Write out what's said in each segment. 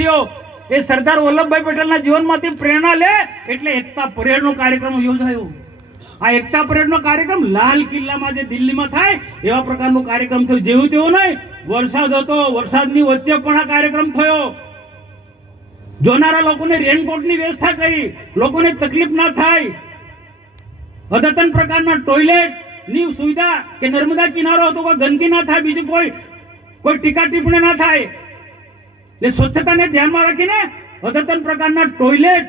આદિવાસીઓ એ સરદાર વલ્લભભાઈ પટેલના જીવનમાંથી પ્રેરણા લે એટલે એકતા પરેડનો કાર્યક્રમ યોજાયો. આ એકતા પરેડનો કાર્યક્રમ લાલ કિલ્લામાં જે દિલ્હીમાં થાય એવા પ્રકારનો કાર્યક્રમ થયો. જેવું તેવું નહીં, વરસાદ હતો, વરસાદની વચ્ચે પણ આ કાર્યક્રમ થયો. જોનારા લોકોને રેનકોટની વ્યવસ્થા કરી, લોકોને તકલીફ ના થાય. અદ્યતન પ્રકારના ટોયલેટની સુવિધા કે નર્મદા કિનારો હતો, કોઈ ગંદકી ના થાય, બીજું કોઈ ટીકા ટિપ્પણી ના થાય, એટલે સ્વચ્છતાને ધ્યાનમાં રાખીને અદ્યતન પ્રકારના ટોયલેટ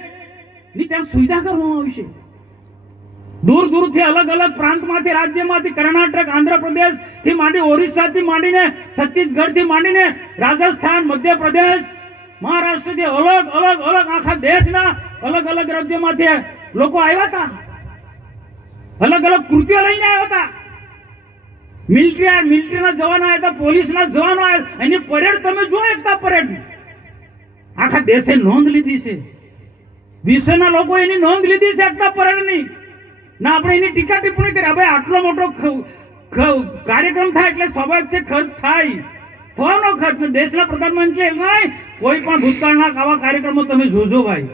ની ત્યાં સુવિધા કરવામાં આવી છે. દૂર દૂરથી અલગ અલગ પ્રાંતમાંથી, રાજ્યમાંથી, કર્ણાટક, આંધ્રપ્રદેશ થી માંડી, ઓરિસ્સા થી માંડીને, છત્તીસગઢ થી માંડીને, રાજસ્થાન, મધ્યપ્રદેશ, મહારાષ્ટ્રથી અલગ અલગ અલગ આખા દેશના અલગ અલગ રાજ્યોમાંથી લોકો આવ્યા હતા. અલગ અલગ કૃત્યો લઈને આવ્યા હતા. મિલિટરીના જવાનો આવ્યા હતા, પોલીસના જવાનો આવ્યા. એની પરેડ તમે જુઓ, એકતા પરેડ આખા દેશે નોંધ લીધી છે. વિશ્વના લોકો એની નોંધ લીધી છે એકતા પરેડની. ના આપણે એની ટીકા ટિપ્પણી કરી. હવે આટલો મોટો કાર્યક્રમ થાય એટલે સ્વાભાવિક છે ખર્ચ થાય. થવાનો ખર્ચ. દેશના પ્રધાનમંત્રી નહીં, કોઈ પણ ભૂતકાળના આવા કાર્યક્રમો તમે જોજો ભાઈ.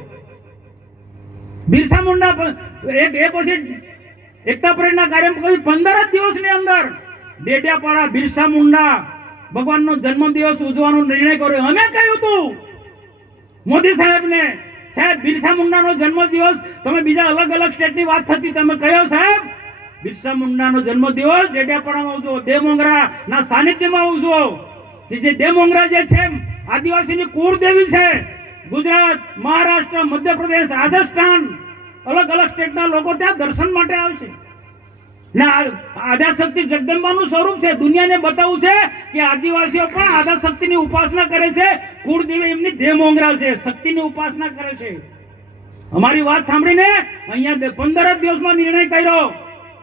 બિરસા મુંડા એ પછી એકતા પરેડના કાર્યક્રમ 15 જ દિવસની અંદર ડેડિયાપાડા બિરસા મુંડા ભગવાનનો જન્મદિવસ ઉજવવાનો નિર્ણય કર્યો. અમે કહ્યું હતું મોદી સાહેબને, સાહેબ બિરસા મુંડાનો જન્મદિવસ તમે બીજા અલગ અલગ સ્ટેટની વાત થતી, તમે કહ્યો સાહેબ બિરસા મુંડાનો જન્મદિવસ ડેડિયાપાડામાં ઉજવો, દેવમોંગરાના સાનિધ્યમાં ઉજવો. જે દેવમોંગરા જે છે આદિવાસીની કુળદેવી છે. ગુજરાત, મહારાષ્ટ્ર, મધ્યપ્રદેશ, રાજસ્થાન અલગ અલગ સ્ટેટના લોકો ત્યાં દર્શન માટે આવશે. આદ્યાશક્તિ જગદંબાનું સ્વરૂપ છે. દુનિયાને બતાવવું છે કે આદિવાસીઓ પણ આદ્યાશક્તિની ઉપાસના કરે છે. કુળદેવી એમની દેવમોંગરા છે, શક્તિની ઉપાસના કરે છે. અમારી વાત સાંભળીને અહીંયા 15 જ દિવસમાં નિર્ણય કર્યો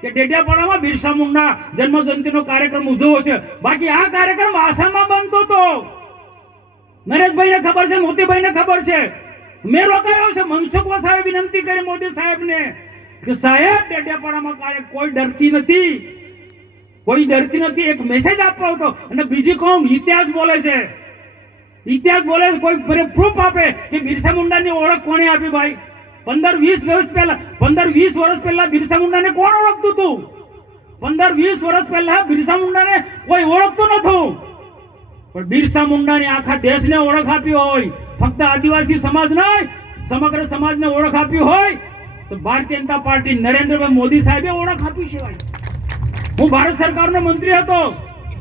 કે ડેડિયાપાડામાં બિરસા મુંડા જન્મ જયંતિનો કાર્યક્રમ ઉજવવો છે. બાકી આ કાર્યક્રમ આસામમાં બનતો હતો. નરેશભાઈને ખબર છે, મોતીભાઈને ખબર છે. મેં રોકાયો છે. મનસુખ વસાવે વિનંતી કરી મોદી સાહેબને કે સાહેબ ડેડિયાપાડામાં કોઈ ડરતી નથી, કોઈ ડરતી નથી. એક મેસેજ આપવો હતો. અને બીજી કોમ ઇતિહાસ બોલે છે, ઇતિહાસ બોલે છે. કોઈ પ્રૂફ આપે કે બિરસા મુંડાની ઓળખ કોણે આપી ભાઈ? 15-20 વર્ષ પહેલા બિરસા મુંડાને કોણ ઓળખતું હતું? 15-20 વર્ષ પહેલા બિરસા મુંડાને કોઈ ઓળખતું નતું. પણ બિરસા મુંડાની આખા દેશને ઓળખ આપી હોય, ફક્ત આદિવાસી સમાજ નહીં સમગ્ર સમાજને ઓળખ આપી હોય તો ભારતીય જનતા પાર્ટી નરેન્દ્રભાઈ મોદી સાહેબે ઓળખ આપી છે ભાઈ. હું ભારત સરકારનો મંત્રી હતો.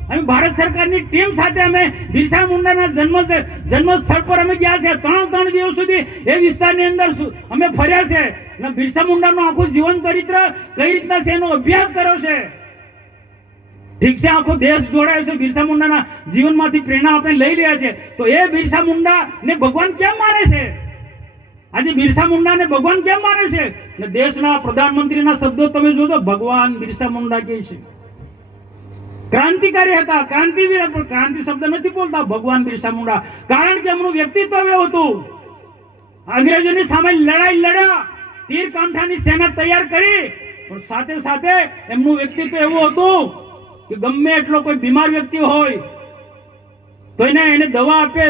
અમે ભારત સરકારની ટીમ સાથે અમે બિરસા મુંડાના જન્મ સ્થળ પર અમે ગયા છે. 3 દિવસ સુધી એ વિસ્તારની અંદર અમે ફર્યા છે. અને બિરસા મુંડાનું આખું જીવન ચરિત્ર કઈ રીતના છે એનો અભ્યાસ કર્યો છે. ઠીક છે, આખો દેશ જોડાયો છે. બિરસા મુંડાના જીવનમાંથી પ્રેરણા આપણે લઈ રહ્યા છે. તો એ બિરસા મુંડાને ભગવાન કેમ માને છે? આજે બિરસા મુંડાને ભગવાન કેમ માને છે? અને દેશના પ્રધાનમંત્રીના શબ્દો તમે જોજો, ભગવાન બિરસા મુંડા કહે છે. ક્રાંતિકારી હતા, ક્રાંતિવીર, પણ ક્રાંતિ શબ્દ નથી બોલતા ભગવાન બિરસા મુંડા. કારણ કે એમનું વ્યક્તિત્વ એવું હતું. અંગ્રેજોની સામે લડાઈ લડ્યા, તીર કાંઠાની સેના તૈયાર કરી, પણ સાથે સાથે એમનું વ્યક્તિત્વ એવું હતું કે ગમે એટલો કોઈ બીમાર વ્યક્તિ હોય તો એને દવા આપે,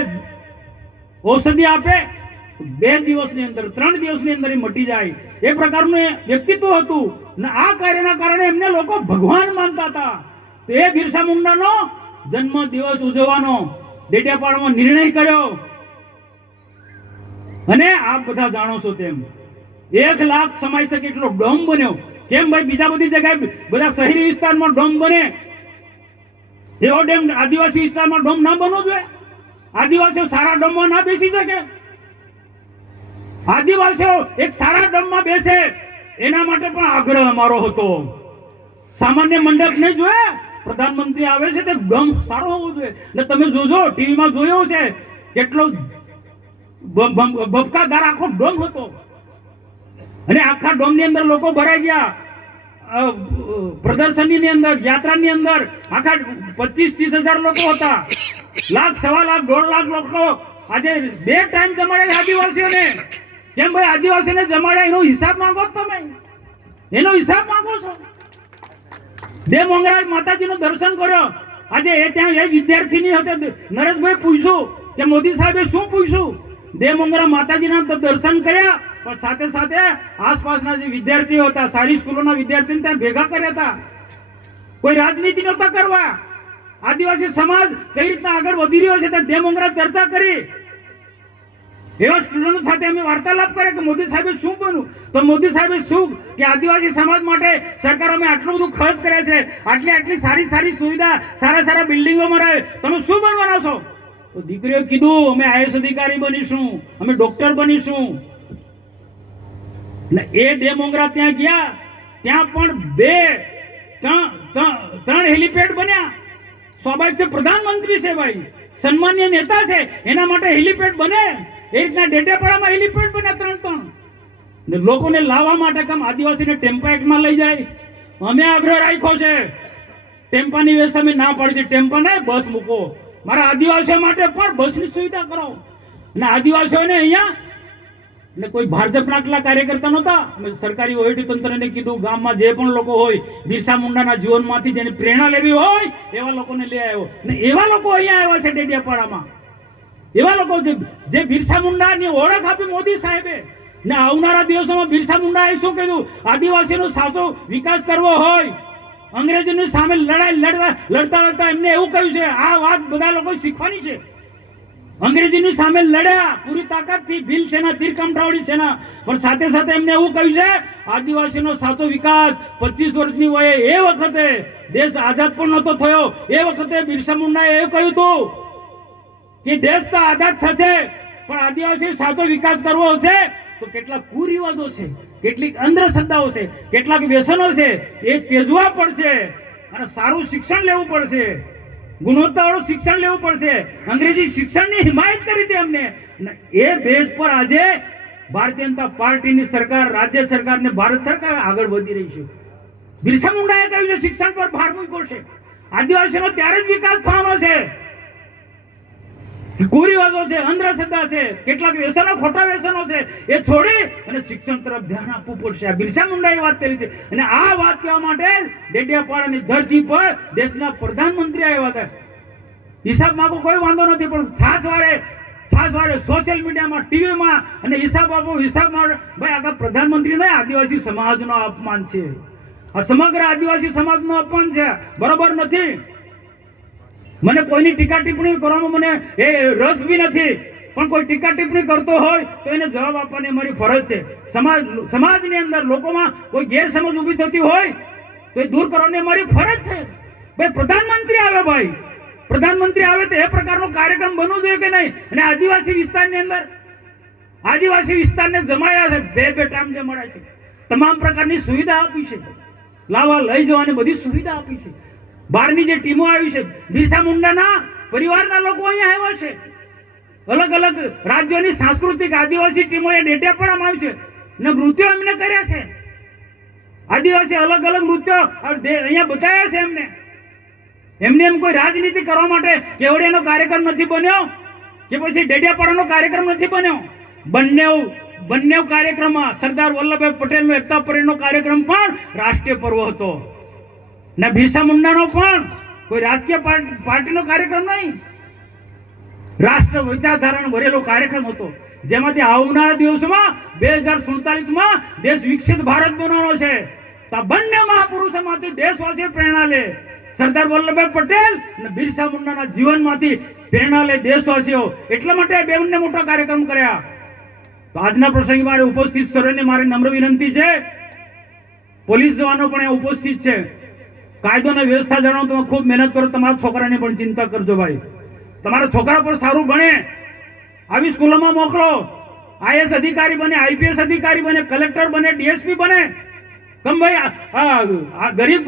ઔષધિ આપે, 2 દિવસની અંદર, 3 દિવસની અંદર એ મટી જાય. એ પ્રકારનું વ્યક્તિત્વ હતું. અને આ કાર્યના કારણે એમને લોકો ભગવાન માનતા હતા. તો એ બિરસા મુંડાનો જન્મ દિવસ ઉજવવાનો ડેડિયાપાડામાં નિર્ણય કર્યો. અને આપ બધા જાણો છો તેમ 1 લાખ સમાઈ શકે એટલો ડોમ બન્યો. કેમ ભાઈ? બીજા બધી જગ્યાએ બધા શહેરી વિસ્તારમાં ડોમ બને, એવો ડેમ આદિવાસી વિસ્તારમાં ડોમ ના બનવો જોઈએ? આદિવાસીઓ સારા ડોમમાં ના બેસી શકે? આદિવાસીઓ એક સારા ડોમમાં બેસે એના માટે પણ આગ્રહ અમારો હતો. સામાન્ય મંડપ નહીં જોઈએ, પ્રધાનમંત્રી આવે છે તે ડોમ સારો હોવો જોઈએ. ને તમે જોજો, ટીવીમાં જોયો છે કેટલો બફકાદાર આખો ડોમ હતો. અને આખા ડોમની અંદર લોકો ભરાઈ ગયા. પ્રદર્શનની અંદર, યાત્રાની અંદર આખા 25-30 હજાર લોકો હતા. 1 લાખ, 1.25 લાખ, 1.5 લાખ લોકો આજે 2 ટાઈમ જમાડ્યા આદિવાસીઓને. કેમ ભાઈ? આદિવાસીઓને જમાડ્યા એનો હિસાબ માંગો તમે, એનો હિસાબ માંગો છો. દેવમોંગરા માતાજીનું દર્શન કર્યો. આજે એ ત્યાં એ વિદ્યાર્થીની હતી. નરેશભાઈ પૂછ્યું કે મોદી સાહેબે શું પૂછ્યું? દેવમોગરા માતાજીના દર્શન કર્યા, પણ સાથે સાથે આસપાસના જે વિદ્યાર્થીઓ હતા, સારી સ્કૂલોના વિદ્યાર્થીઓને ત્યાં ભેગા કર્યા હતા. કોઈ રાજનીતિ નહોતા કરવા. આદિવાસી સમાજ કઈ રીતના આગળ વધી રહ્યો છે ત્યાં દેવમોગરા ચર્ચા કરી. એવા સ્ટુડન્ટો સાથે અમે વાર્તાલાપ કર્યા કે મોદી સાહેબે શું બન્યું, તો મોદી સાહેબે શું કે આદિવાસી સમાજ માટે સરકાર અમે આટલું બધું ખર્ચ કરે છે, આટલી સારી સારી સુવિધા, સારા બિલ્ડિંગો મરાવે, તમે શું બનવાના છો? તો દીકરીઓ કીધું અમે આઈએસ અધિકારી બનીશું, અમે ડોક્ટર બનીશું. ને એ દેવમોગરા ત્યાં ગયા, ત્યાં પણ ત્રણ હેલિપેડ બન્યા. સ્વાભાવિક છે, પ્રધાનમંત્રી છે ભાઈ, સન્માનીય નેતા છે, એના માટે હેલિપેડ બને. એ રીતના ડેડિયાપાડામાં હેલિપેડ બન્યા ત્રણ. ને લોકોને લાવવા માટે કામ આદિવાસીને ટેમ્પા એક્ટમાં લઈ જાય. અમે આગ્રહ રાખ્યો છે, ટેમ્પાની વ્યવસ્થા અમે ના પાડી દીધી. ટેમ્પા ને બસ મૂકો, મારા આદિવાસીઓ માટે પણ બસની સુવિધા કરો. અને આદિવાસીઓને અહીંયા ને કોઈ ભાજપના આટલા કાર્યકર્તા નહોતા. અમે સરકારી વહીવટી તંત્રને કીધું, ગામમાં જે પણ લોકો હોય, બિરસા મુંડાના જીવનમાંથી જેને પ્રેરણા લેવી હોય એવા લોકોને લઈ આવ્યો. ને એવા લોકો અહીંયા આવ્યા છે ડેડિયાપાડામાં. એવા લોકો જે બિરસા મુંડાની ઓળખ આપી મોદી સાહેબે. ને આવનારા દિવસોમાં બિરસા મુંડાએ શું કીધું? આદિવાસીનો સાચો વિકાસ કરવો હોય, અંગ્રેજોની સામે લડતા એમને એવું કહ્યું છે. આ વાત બધા લોકો શીખવાની છે. અંગ્રેજીની સામે લડ્યા પૂરી તાકાતથી, ભીલ સેના, તીરકામઠાવાળી સેના, પણ સાથે સાથે એમને એવું કહ્યું છે આદિવાસીનો સાચો વિકાસ 25 વર્ષની વયે એ વખતે દેશ આઝાદ પણ નહોતો થયો, એ વખતે બિરસા મુંડાએ એવું કહ્યું હતું કે દેશ તો આઝાદ થશે, પણ આદિવાસી સાચો વિકાસ કરવો હશે તો કેટલાક કુરિવાજો છે, કેટલીક અંધશ્રદ્ધાઓ છે, કેટલાક વ્યસનો છે, એ ત્યજવા પડશે અને સારું શિક્ષણ લેવું પડશે, ગુણવત્તાવાળું શિક્ષણ લેવું પડશે. અંગ્રેજી શિક્ષણની હિમાયત કરી હતી અમને. એ બેઝ પર આજે ભારતીય જનતા પાર્ટીની સરકાર, રાજ્ય સરકાર ને ભારત સરકાર આગળ વધી રહી છે. બિરસા મુંડાએ કહ્યું છે શિક્ષણ પર ભાર મૂક્યો છે. આદિવાસીનો ત્યારે જ વિકાસ થવાનો છે. કુરિવાજો છે, અંધશ્રદ્ધા છે, કેટલાક વ્યસનો, ખોટા વ્યસનો છે, એ છોડી અને શિક્ષણ તરફ ધ્યાન આપવું પડશે. આ બિરસા મુંડાએ વાત કરી છે. અને આ વાત કહેવા માટે ડેડિયાપાડાની ધરતી પર દેશના પ્રધાનમંત્રી આવ્યા હતા. હિસાબ માંગો કોઈ વાંધો નથી, પણ છાસ વારે સોશિયલ મીડિયામાં, ટીવીમાં અને હિસાબ આપો, હિસાબમાં ભાઈ આગળ પ્રધાનમંત્રી નહીં, આદિવાસી સમાજનો અપમાન છે. આ સમગ્ર આદિવાસી સમાજનું અપમાન છે, બરોબર નથી. મને કોઈની ટીકા ટિપ્પણી કરવામાં મને એ રસ બી નથી, પણ કોઈ ટીકા ટિપ્પણી કરતો હોય તો એને જવાબ આપવાની અમારી ફરજ છે. સમાજની અંદર લોકોમાં કોઈ ગેરસમજ ઊભી થતી હોય તો એ દૂર કરવાની અમારી ફરજ છે. ભાઈ પ્રધાનમંત્રી આવે, ભાઈ પ્રધાનમંત્રી આવે તો એ પ્રકારનો કાર્યક્રમ બનવો જોઈએ કે નહીં? અને આદિવાસી વિસ્તારની અંદર આદિવાસી વિસ્તારને જમાયા છે, બે ટાઈમ જે મળે છે, તમામ પ્રકારની સુવિધા આપી છે, લાવવા લઈ જવાની બધી સુવિધા આપી છે. બહારની જે ટીમો આવી છે, બિરસા મુંડાના પરિવારના લોકો અહીંયા આવ્યા છે. અલગ અલગ રાજ્યોની સાંસ્કૃતિક આદિવાસી ટીમો એ ડેડિયાપાડામાં આવી છે ને નૃત્યો એમને કર્યા છે. આદિવાસી અલગ અલગ નૃત્યો અહીંયા બતાવ્યા છે એમને એમ કોઈ રાજનીતિ કરવા માટે કેવડિયાનો કાર્યક્રમ નથી બન્યો કે પછી ડેડિયાપાડાનો કાર્યક્રમ નથી બન્યો. બંને કાર્યક્રમમાં સરદાર વલ્લભભાઈ પટેલનો એકતા પરેડનો કાર્યક્રમ પણ રાષ્ટ્રીય પર્વ હતો ને બિરસા મુંડાનો પણ કોઈ રાજકીય પાર્ટીનો કાર્યક્રમ નહીં, રાષ્ટ્ર વિચારધારાનો ભરેલો કાર્યક્રમ હતો, જેમાંથી આવનારા દિવસોમાં 2047માં દેશ વિકસિત ભારત બનવાનો છે. તો બંને મહાપુરુષોમાંથી દેશવાસીઓ પ્રેરણા લે. સરદાર વલ્લભભાઈ પટેલ અને બિરસા મુંડાના જીવનમાંથી પ્રેરણા લે દેશવાસીઓ. એટલા માટે બંને મોટા કાર્યક્રમ કર્યા. તો આજના પ્રસંગે મારે ઉપસ્થિત સર્વેને મારી નમ્ર વિનંતી છે, પોલીસ જવાનો પણ ઉપસ્થિત છે, કાયદો અને વ્યવસ્થા જાણો, તમે ખૂબ મહેનત કરો, તમારા છોકરાની પણ ચિંતા કરજો ભાઈ. તમારા છોકરા પણ સારું ભણે, આવી સ્કૂલોમાં મોકલો, આઈએસ અધિકારી બને, આઈપીએસ અધિકારી બને, કલેક્ટર બને, ડીએસપી બને. તમે ભાઈ ગરીબ